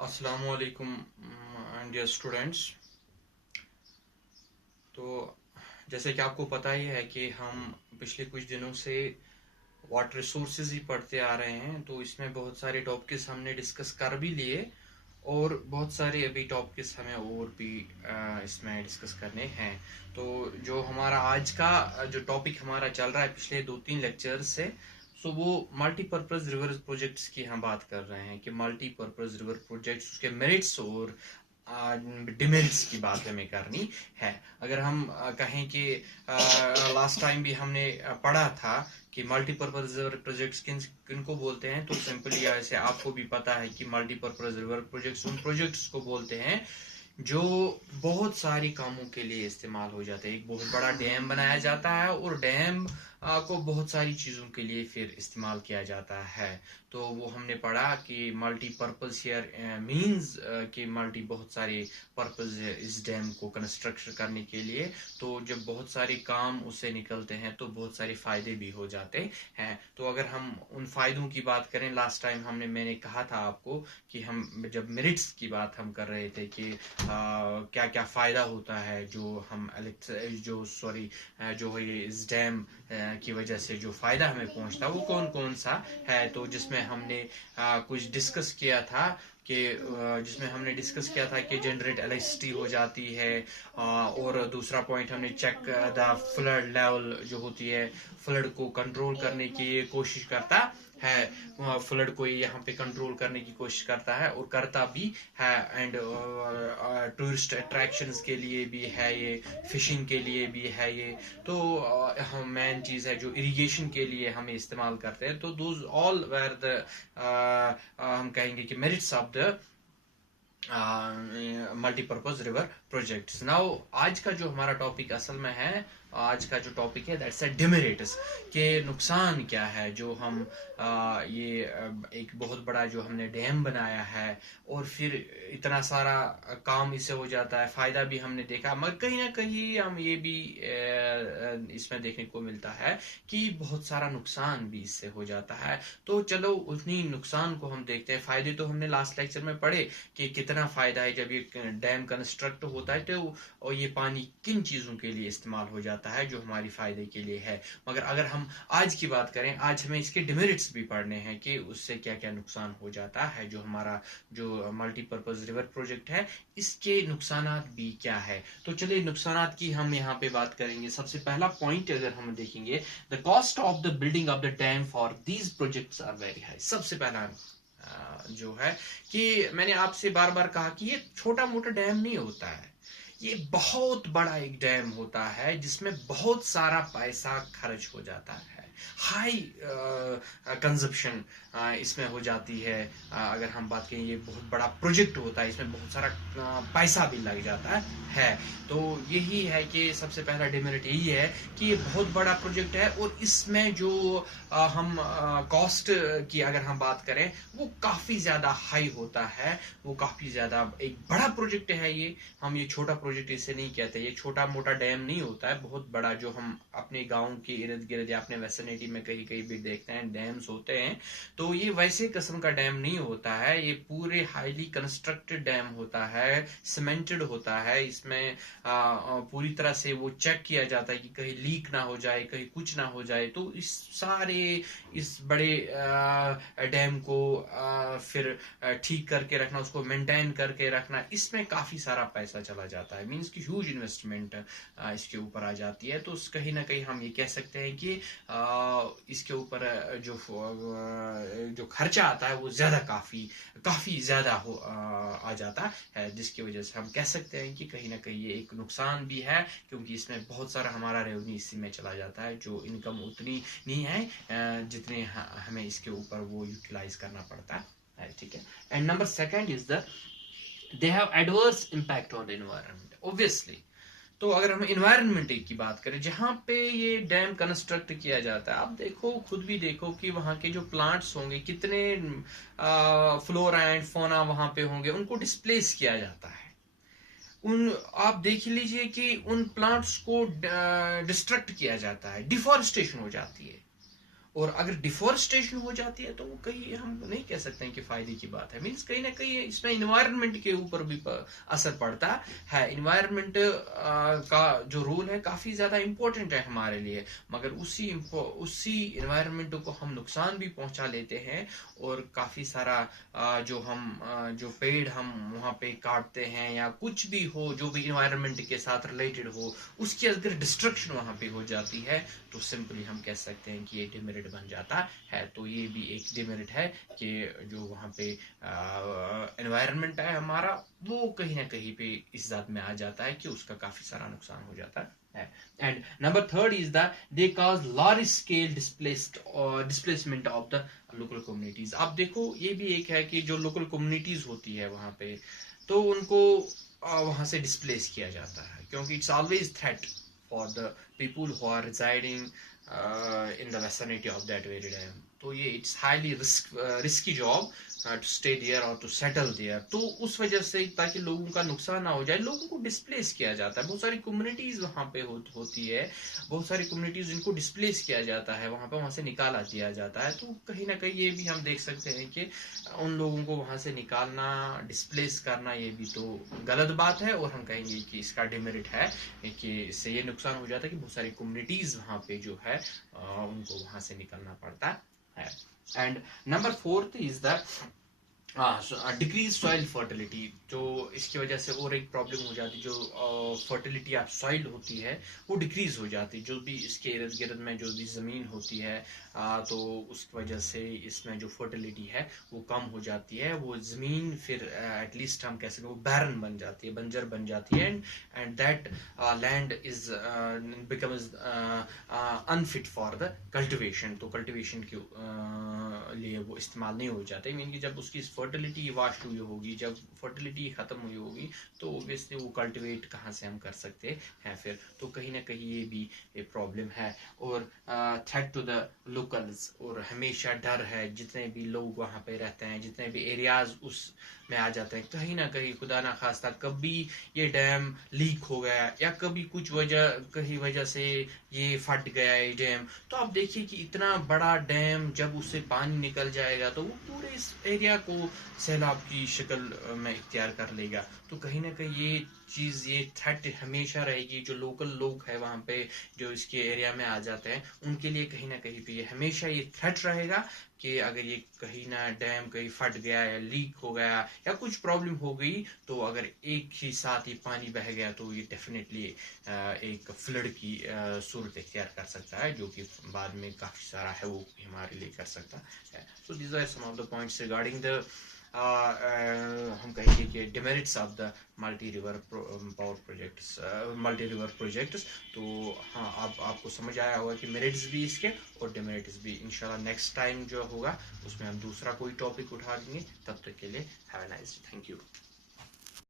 अस्सलामुअलैकुम dear students. तो जैसे कि आपको पता ही है कि हम पिछले कुछ दिनों से वाटर रिसोर्सेज ही पढ़ते आ रहे हैं, तो इसमें बहुत सारे टॉपिक्स हमने डिस्कस कर भी लिए और बहुत सारे अभी टॉपिक्स हमें और भी इसमें डिस्कस करने हैं। तो जो हमारा आज का जो टॉपिक हमारा चल रहा है पिछले 2-3 लेक्चर से, सो वो मल्टीपर्पज़ रिवर प्रोजेक्ट्स की हम बात कर रहे हैं कि मल्टीपर्पज़ रिवर प्रोजेक्ट्स, उसके मेरिट्स और डिमेरिट्स की बात हमें करनी है। अगर हम कहें कि लास्ट टाइम भी हमने पढ़ा था कि मल्टीपर्पज रिवर प्रोजेक्ट्स किनको बोलते हैं, तो सिंपली ऐसे आपको भी पता है कि मल्टीपर्पज रिवर प्रोजेक्ट्स उन प्रोजेक्ट्स को बोलते हैं जो बहुत सारी कामों के लिए इस्तेमाल हो जाते हैं। एक बहुत बड़ा डैम बनाया जाता है और डैम को बहुत सारी चीज़ों के लिए फिर इस्तेमाल किया जाता है। तो वो हमने पढ़ा कि मल्टीपर्पज हियर मींस कि मल्टी बहुत सारे पर्पज है इस डैम को कंस्ट्रक्शन करने के लिए। तो जब बहुत सारे काम उससे निकलते हैं तो बहुत सारे फायदे भी हो जाते हैं। तो अगर हम उन फायदों की बात करें, लास्ट टाइम मैंने कहा था आपको कि हम जब मेरिट्स की बात हम कर रहे थे कि क्या क्या फ़ायदा होता है जो हम जो है ये इस डैम की वजह से जो फ़ायदा हमें पहुंचता है वो कौन कौन सा है। तो जिसमें हमने कुछ डिस्कस किया था कि जिसमें हमने डिस्कस किया था कि जनरेट इलेक्ट्रिसिटी हो जाती है। और दूसरा पॉइंट हमने चेक द फ्लड लेवल जो होती है, फ्लड को कंट्रोल करने की ये कोशिश करता है, फ्लड को यहाँ पे कंट्रोल करने की कोशिश करता है और करता भी है। एंड टूरिस्ट अट्रैक्शंस के लिए भी है ये, फिशिंग के लिए भी है ये। तो मेन चीज़ है जो इरिगेशन के लिए हम इस्तेमाल करते हैं। तो दोज ऑल वेर द हम कहेंगे कि merits of the multipurpose river projects. Now आज का जो हमारा टॉपिक असल में है, आज का जो टॉपिक है दैट्स अ डिमेरिट्स, के नुकसान क्या है जो हम ये एक बहुत बड़ा जो हमने डैम बनाया है और फिर इतना सारा काम इससे हो जाता है। फ़ायदा भी हमने देखा, मगर कहीं ना कहीं हम ये भी इसमें देखने को मिलता है कि बहुत सारा नुकसान भी इससे हो जाता है। तो चलो उतनी नुकसान को हम देखते हैं। फ़ायदे तो हमने लास्ट लेक्चर में पढ़े कि कितना फ़ायदा है जब ये डैम कंस्ट्रक्ट होता है, तो और ये पानी किन चीज़ों के लिए इस्तेमाल हो जाता है जो हमारी फ़ायदे के लिए है। मगर अगर हम आज की बात करें, आज हमें इसके डिमेरिट्स भी पढ़ने हैं कि उससे क्या क्या नुकसान हो जाता है। जो हमारा जो मल्टीपर्पज़ रिवर प्रोजेक्ट है, इसके नुकसानात भी क्या है। तो चलिए नुकसानात की हम यहाँ पे बात करेंगे। सबसे पहला पॉइंट अगर हम देखेंगे, the cost of the building of the dam for these projects are very high. सबसे पहला जो है कि मैंने आपसे बार बार कहा कि ये छोटा मोटा डैम नहीं होता है, ये बहुत बड़ा एक डैम होता है जिसमें बहुत सारा पैसा खर्च हो जाता है। हाई कंजप्शन इसमें हो जाती है। अगर हम बात करें, ये बहुत बड़ा प्रोजेक्ट होता है, इसमें बहुत सारा पैसा भी लग जाता है। तो यही है कि सबसे पहला डिमेरिट यही है कि ये बहुत बड़ा प्रोजेक्ट है और इसमें जो हम कॉस्ट की अगर हम बात करें वो काफ़ी ज़्यादा हाई होता है। वो काफ़ी ज़्यादा एक बड़ा प्रोजेक्ट है ये। हम ये छोटा प्रोजेक्ट इसे नहीं कहते, ये छोटा मोटा डैम नहीं होता है। बहुत बड़ा जो हम अपने गांव के इर्द गिर्द या अपने वेसिनिटी में कहीं कहीं भी देखते हैं डैम्स होते हैं, तो ये वैसे किस्म का डैम नहीं होता है। ये पूरे हाईली कंस्ट्रक्टेड डैम होता है, सीमेंटेड होता है। इसमें पूरी तरह से वो चेक किया जाता है कि कहीं लीक ना हो जाए, कहीं कुछ ना हो जाए। तो इस बड़े डैम को फिर ठीक करके रखना, उसको मेंटेन करके रखना, इसमें काफ़ी सारा पैसा चला जाता है। मीन्स की ह्यूज इन्वेस्टमेंट इसके ऊपर आ जाती है। तो कहीं ना कहीं हम ये कह सकते हैं कि इसके ऊपर जो खर्चा आता है वो ज़्यादा काफ़ी ज़्यादा आ जाता है, जिसकी वजह से हम कह सकते हैं कि कहीं ना कहीं ये एक नुकसान भी है, क्योंकि इसमें बहुत सारा हमारा रेवेन्यू इसी में चला जाता है। जो इनकम उतनी नहीं है जितने हमें इसके ऊपर वो यूटिलाइज करना पड़ता है। ठीक है। And number second is the they have adverse impact on the environment, obviously. तो अगर हम इन्वायरमेंट की बात करें जहाँ पे ये डैम कंस्ट्रक्ट किया जाता है, आप देखो, खुद भी देखो कि वहाँ के जो प्लांट्स होंगे, कितने फ्लोरा एंड फोना वहाँ पे होंगे, उनको डिस्प्लेस किया जाता है। उन आप देख लीजिए कि उन प्लांट्स को डिस्ट्रक्ट किया जाता है, डिफॉरेस्टेशन हो जाती है। और अगर डिफॉरेस्टेशन हो जाती है तो वो कहीं हम नहीं कह सकते हैं कि फायदे की बात है। मीन्स कहीं ना कहीं इसमें इन्वायरमेंट के ऊपर भी असर पड़ता है। इन्वायरमेंट का जो रोल है काफी ज्यादा इंपॉर्टेंट है हमारे लिए, मगर उसी इन्वायरमेंट को हम नुकसान भी पहुंचा लेते हैं। और काफी सारा जो पेड़ हम वहां पे काटते हैं या कुछ भी हो जो भी इन्वायरमेंट के साथ रिलेटेड हो, उसकी अगर डिस्ट्रक्शन वहां पे हो जाती है तो सिंपली हम कह सकते हैं कि ये डिमेरिट बन जाता है। तो ये भी एक डिमेरिट है कि जो वहां पे एनवायरनमेंट है हमारा, वो कहीं ना कहीं पे इस जात में आ जाता है कि उसका काफी सारा नुकसान हो जाता है। And number third is the they cause large scale displacement of the local communities. आप देखो ये भी एक है कि जो लोकल कम्युनिटीज होती है वहां पे, तो उनको वहां से डिस्प्लेस किया जाता है, क्योंकि it's always threat for the people who are residing in the vicinity of that very dam. तो ये it's highly risky job to stay there और टू सेटल देयर। तो उस वजह से ताकि लोगों का नुकसान ना हो जाए, लोगों को डिस्प्लेस किया जाता है। बहुत सारी कम्युनिटीज वहां पे होती है, बहुत सारी कम्युनिटीज इनको डिस्प्लेस किया जाता है वहां पे, वहां से निकाला दिया जाता है। तो कहीं ना कहीं ये भी हम देख सकते हैं कि उन लोगों को वहां से निकालना, डिस्प्लेस करना, ये भी तो गलत बात है। और हम कहेंगे कि इसका डिमेरिट है कि इससे ये नुकसान हो जाता है कि बहुत सारी कम्युनिटीज वहां पे जो है उनको वहां से निकलना पड़ता है। And number fourth is the decrease soil fertility. जो इसकी वजह से और एक प्रॉब्लम हो जाती है, जो फर्टिलिटी ऑफ सॉइल होती है वो डिक्रीज हो जाती है। जो भी इसके इर्द गिर्द में जो भी ज़मीन होती है, तो उसकी वजह से इसमें जो फर्टिलिटी है वो कम हो जाती है। वो ज़मीन फिर एटलीस्ट हम कह सकते हैं वो बैरन बन जाती है, बंजर बन जाती है। And that land is becomes unfit for the cultivation. तो कल्टिवेशन के लिए वो इस्तेमाल नहीं हो जाते। मीन कि जब उसकी फर्टिलिटी वास्ट हुई होगी, जब फर्टिलिटी खत्म हुई होगी, तो ओब्वियसली वो कल्टिवेट कहाँ से हम कर सकते हैं फिर। तो कहीं ना कहीं ये भी एक प्रॉब्लम है। और थ्रेट टू द लोकल्स, और हमेशा डर है जितने भी लोग वहाँ पे रहते हैं, जितने भी एरियाज उस में आ जाते हैं, कहीं ना कहीं खुदा ना खास्ता कभी ये डैम लीक हो गया या कभी कुछ कहीं वजह से ये फट गया ये डैम, तो आप देखिए कि इतना बड़ा डैम जब उससे पानी निकल जाएगा तो वो पूरे इस एरिया को सैलाब की शक्ल में इख्तियार कर लेगा। तो कहीं ना कहीं ये चीज़, ये थ्रेट हमेशा रहेगी। जो लोकल लोग हैं वहाँ पे जो इसके एरिया में आ जाते हैं, उनके लिए कहीं ना कहीं पे ये हमेशा ये थ्रेट रहेगा कि अगर ये कहीं ना डैम कहीं फट गया या लीक हो गया या कुछ प्रॉब्लम हो गई, तो अगर एक ही साथ ही पानी बह गया तो ये डेफिनेटली एक फ्लड की सूरत इख्तियार कर सकता है, जो कि बाद में काफ़ी सारा है वो हमारे लिए कर सकता है। So these are some of the points regarding the हम कहेंगे कि demerits of the multi river power projects, multi river projects. तो हाँ, अब आपको समझ आया होगा कि मेरिट्स भी इसके और डिमेरिट्स भी। इंशाल्लाह नेक्स्ट टाइम जो होगा उसमें हम दूसरा कोई टॉपिक उठा लेंगे। तब तक के लिए have a nice day. Thank you.